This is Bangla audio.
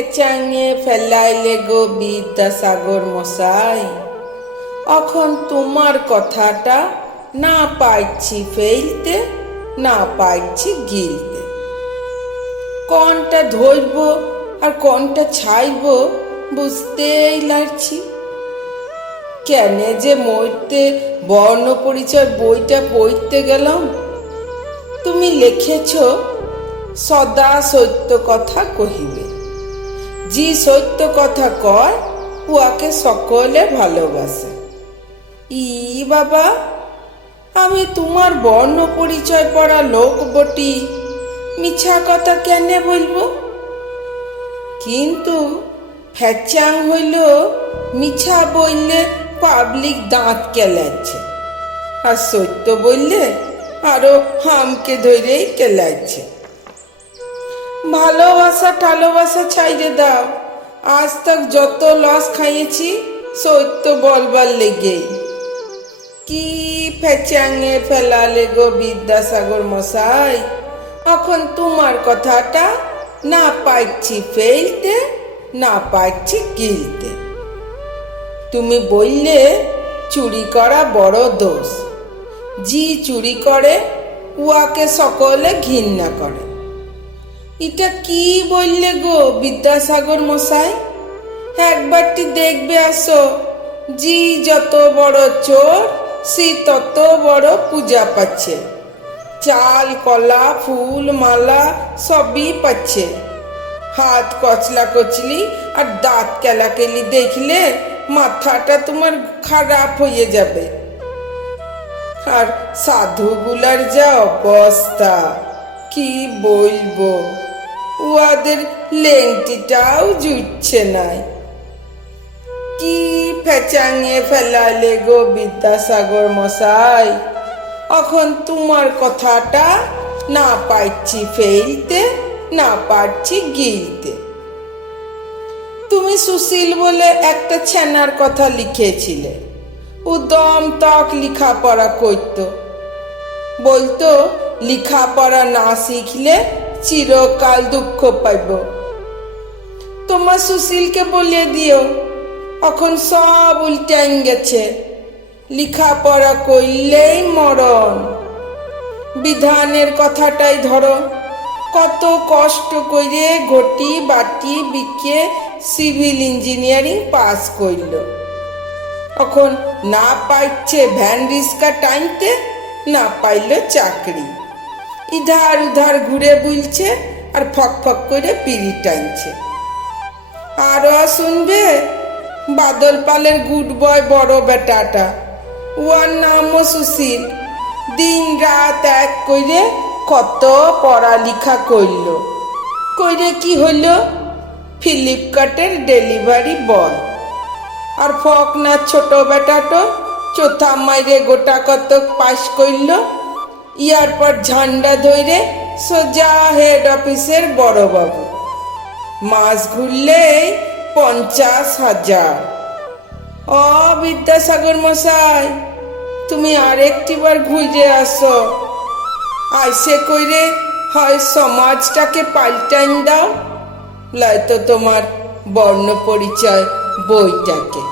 ফেচাঙে ফেলাইলে গো বিদ্যাসাগর মশাই, এখন তোমার কথাটা না পাইছি ফেলতে, না পাইছি গিলতে। কোনটা ধরব আর কোনটা ছাইব বুঝতেই লাগছি। কেন যে মরতে বর্ণ পরিচয় বইটা পড়তে গেলাম, তুমি লিখেছ সদা সত্য কথা কহিবে, যে সত্য কথা কয় উহাকে সকলে ভালোবাসে। ই বাবা, আমি তোমার বর্ণ পরিচয় পড়া লোক বটি, মিছা কথা কেন বলবো? কিন্তু ফ্যাচাং হইল মিছা বললে পাবলিক দাঁত কেলাচ্ছে, আর সত্য বললে আরো হামকে ধরেই কেলাচ্ছে। ভালোবাসা টালোবাসা ছাইড়ে দাও, আজ তক যত লস খাইয়েছি সত্য বলবার লেগেই। কি ফেচাঙে ফেলালে গো বিদ্যাসাগর মশাই, এখন তোমার কথাটা না পাইছি ফেলতে, না পাইছি গিলতে। তুমি বললে চুরি করা বড় দোষ, যে চুরি করে উহাকে সকলে ঘৃণা করে। এটা কি বললে গো বিদ্যাসাগর মশাই? একবারটি দেখবে আসো, জি যত বড় চোর সে তত বড় পূজা পাচ্ছে, চাল কলা ফুল মালা সবই পাচ্ছে। হাত কচলা কচলি আর দাঁত কেলাকেলি দেখলে মাথাটা তোমার খারাপ হয়ে যাবে। আর সাধুগুলার যা অবস্থা কি বলবো, উহাদের লেংটিটাও জুটছে নাই। কি ফেচাঙে ফেলালে গো বিদ্যাসাগর মশাই, এখন তোমার কথাটা না পাইছি ফেলতে, না পারছি গিলতে। তুমি সুশীল বলে একটা ছেনার কথা লিখেছিলে, ও দম তক লেখাপড়া করত, বলতো লেখাপড়া না শিখলে চিরকাল দুঃখ পাইব। তোমার সুশীলকে বলে দিও, এখন সব উল্টাইন গেছে, লেখাপড়া করলেই মরণ। বিধানের কথাটাই ধরো, কত কষ্ট করে ঘটি বাটি বিকে সিভিল ইঞ্জিনিয়ারিং পাস করল, এখন না পাইছে ভ্যান রিক্সা টাইনতে, না পাইল চাকরি। ইধার উধার ঘুরে বুলছে আর ফক ফক করে পিড়ি টাইনছে। আরো শুনবে বাদল পালের গুড বয় বড় বেটাটা, উয়ার নামও সুশীল, দিন রাত এক করে কত পড়ালেখা করল, করে কি হইল ফ্লিপকার্টের ডেলিভারি বয়। আর ফকনা ছোট বেটাটো চোথা মাইরে গোটা কত পাস করল, ইয়ার পর ঝান্ডা ধরে সোজা হেড অফিসের বড় বাবু। মাস ঘুরলেই 50,000। ও বিদ্যাসাগর মশাই, তুমি আরেকটিবার ঘুরে আসো, আইসে কইরে হয় সমাজটাকে পাল্টাইন দাও, নয়তো তোমার বর্ণ পরিচয় বইটাকে।